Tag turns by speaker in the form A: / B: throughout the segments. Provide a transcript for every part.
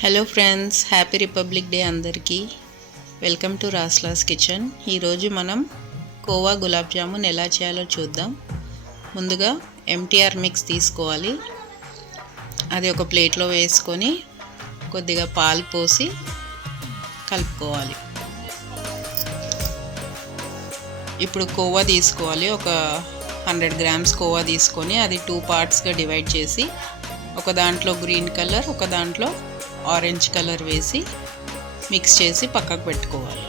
A: Hello friends happy republic day అందరికీ. Welcome to రాస్లాస్ kitchen ఈరోజు మనం కోవా గులాబ్ జామున్ ఎలా చేయాలో చూద్దాం. ముందుగా ఎంటీఆర్ మిక్స్ తీసుకోవాలి. అది ఒక ప్లేట్లో వేసుకొని కొద్దిగా పాలు పోసి కలుపుకోవాలి. ఇప్పుడు కోవా తీసుకోవాలి. ఒక హండ్రెడ్ గ్రామ్స్ కోవా తీసుకొని అది టూ పార్ట్స్గా డివైడ్ చేసి ఒక దాంట్లో గ్రీన్ కలర్ ఒక దాంట్లో ఆరెంజ్ కలర్ వేసి మిక్స్ చేసి పక్కకు పెట్టుకోవాలి.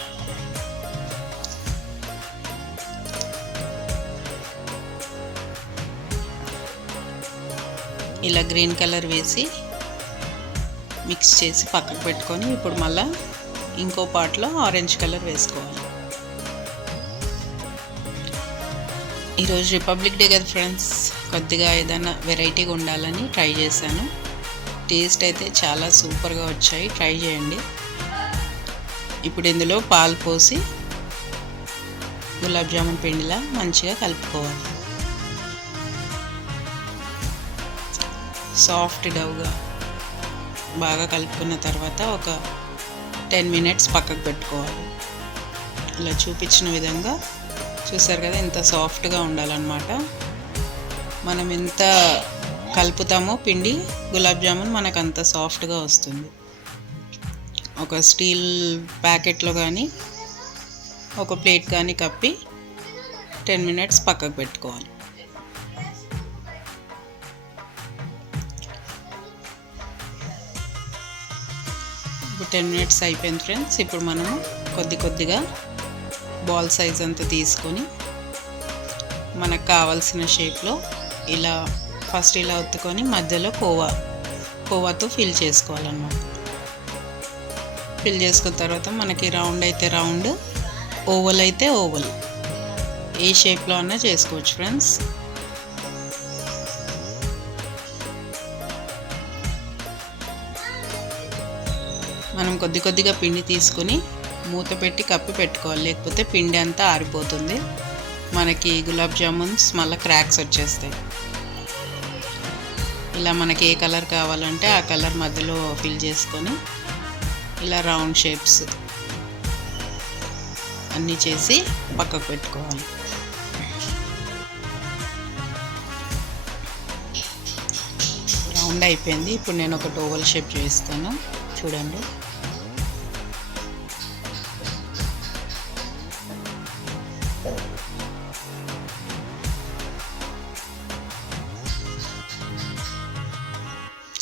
A: ఇలా గ్రీన్ కలర్ వేసి మిక్స్ చేసి పక్కకు పెట్టుకొని ఇప్పుడు మళ్ళా ఇంకో పాట్లో ఆరెంజ్ కలర్ వేసుకోవాలి. ఈరోజు రిపబ్లిక్ డే కదా ఫ్రెండ్స్. కొద్దిగా ఏదైనా వెరైటీగా ఉండాలని ట్రై చేశాను. టేస్ట్ అయితే చాలా సూపర్గా వచ్చాయి. ట్రై చేయండి. ఇప్పుడు ఇందులో పాలు పోసి గులాబ్ జామున్ పిండిలా మంచిగా కలుపుకోవాలి. సాఫ్ట్ డవ్గా బాగా కలుపుకున్న తర్వాత ఒక టెన్ మినిట్స్ పక్కకు పెట్టుకోవాలి. ఇలా చూపించిన విధంగా చూసారు కదా ఇంత సాఫ్ట్గా ఉండాలన్నమాట. మనం ఎంత కలుపుతామో. పిండి గులాబ్ జామున్ మనకు అంత సాఫ్ట్గా వస్తుంది. ఒక స్టీల్ ప్యాకెట్లో కానీ ఒక ప్లేట్ కానీ కప్పి టెన్ మినిట్స్ పక్కకు పెట్టుకోవాలి. ఇప్పుడు టెన్ మినిట్స్ అయిపోయింది ఫ్రెండ్స్. ఇప్పుడు మనము కొద్ది కొద్దిగా బాల్ సైజ్ అంతా తీసుకొని మనకు కావాల్సిన షేప్లో ఇలా ఫస్ట్ ఇలా ఒత్తుకొని మధ్యలో కోవా కోవాతో ఫిల్ చేసుకోవాలన్నమాట. ఫిల్ చేసుకున్న తర్వాత మనకి రౌండ్ అయితే రౌండ్ ఓవల్ అయితే ఓవల్. ఏ షేప్లో అన్నా చేసుకోవచ్చు ఫ్రెండ్స్. మనం కొద్ది కొద్దిగా పిండి తీసుకొని మూత పెట్టి కప్పి పెట్టుకోవాలి. లేకపోతే పిండి అంతా ఆరిపోతుంది. మనకి గులాబ్ జామున్స్ మళ్ళీ క్రాక్స్ వచ్చేస్తాయి. ఇలా మనకి ఏ కలర్ కావాలంటే ఆ కలర్ మధ్యలో ఫిల్ చేసుకొని ఇలా రౌండ్ షేప్స్ అన్నీ చేసి పక్కకు పెట్టుకోవాలి. రౌండ్ అయిపోయింది. ఇప్పుడు నేను ఒక టోవల్ షేప్ చేస్తాను చూడండి.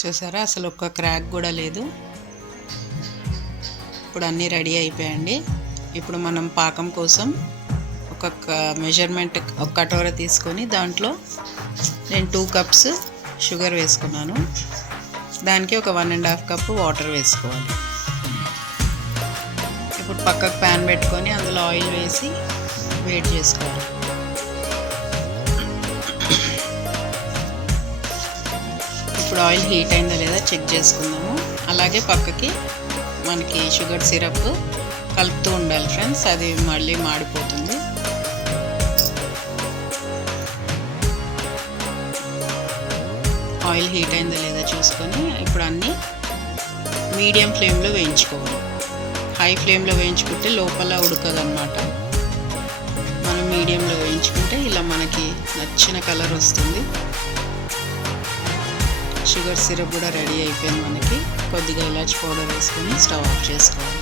A: చూసారా అసలు ఒక్క క్రాక్ కూడా లేదు. ఇప్పుడు అన్నీ రెడీ అయిపోయండి ఇప్పుడు మనం పాకం కోసం ఒక మెజర్మెంట్ ఒక కటోర తీసుకొని దాంట్లో నేను టూ కప్స్ షుగర్ వేసుకున్నాను. దానికి ఒక one and half cup water వేసుకోవాలి. ఇప్పుడు పక్కకు ప్యాన్ పెట్టుకొని అందులో ఆయిల్ వేసి వేడి చేసుకోవాలి. ఇప్పుడు ఆయిల్ హీట్ అయిందా లేదా చెక్ చేసుకుందాము. అలాగే పక్కకి మనకి షుగర్ సిరప్ కలుపుతూ ఉండాలి ఫ్రెండ్స్. అది మళ్ళీ మాడిపోతుంది. ఆయిల్ హీట్ అయిందా లేదా చూసుకొని ఇప్పుడు అన్నీ మీడియం ఫ్లేమ్లో వేయించుకోవాలి. హై ఫ్లేమ్లో వేయించుకుంటే లోపల ఉడకదన్నమాట. మనం మీడియంలో వేయించుకుంటే ఇలా మనకి నచ్చిన కలర్ వస్తుంది. షుగర్ సిరప్ కూడా రెడీ అయిపోయింది మనకి. కొద్దిగా ఇలాచి పౌడర్ వేసుకొని స్టవ్ ఆఫ్ చేసుకోవాలి.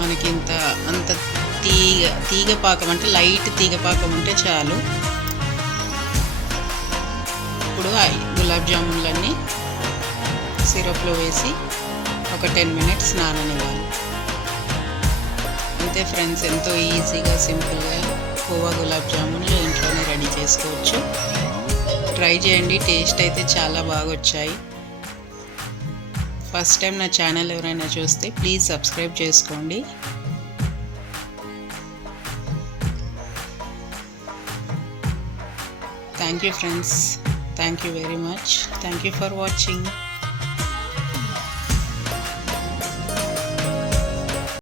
A: మనకి ఇంత అంత తీగ తీగ పాకం అంటే లైట్ తీగ పాకం ఉంటే చాలు. ఇప్పుడు గులాబ్ జామున్లన్నీ సిరప్లో వేసి ఒక టెన్ మినిట్స్ నాననివ్వాలి. అంతే ఫ్రెండ్స్ ఎంతో ఈజీగా సింపుల్గా కోవా గులాబ్ జామున్లు ఇంట్లోనే రెడీ చేసుకోవచ్చు. ట్రై చేయండి. టేస్ట్ అయితే చాలా బాగా వచ్చాయి. ఫస్ట్ టైం నా ఛానల్ ఎవరైనా చూస్తే ప్లీజ్ సబ్స్క్రైబ్ చేసుకోండి. Thank you friends. Thank you very much. Thank you for watching.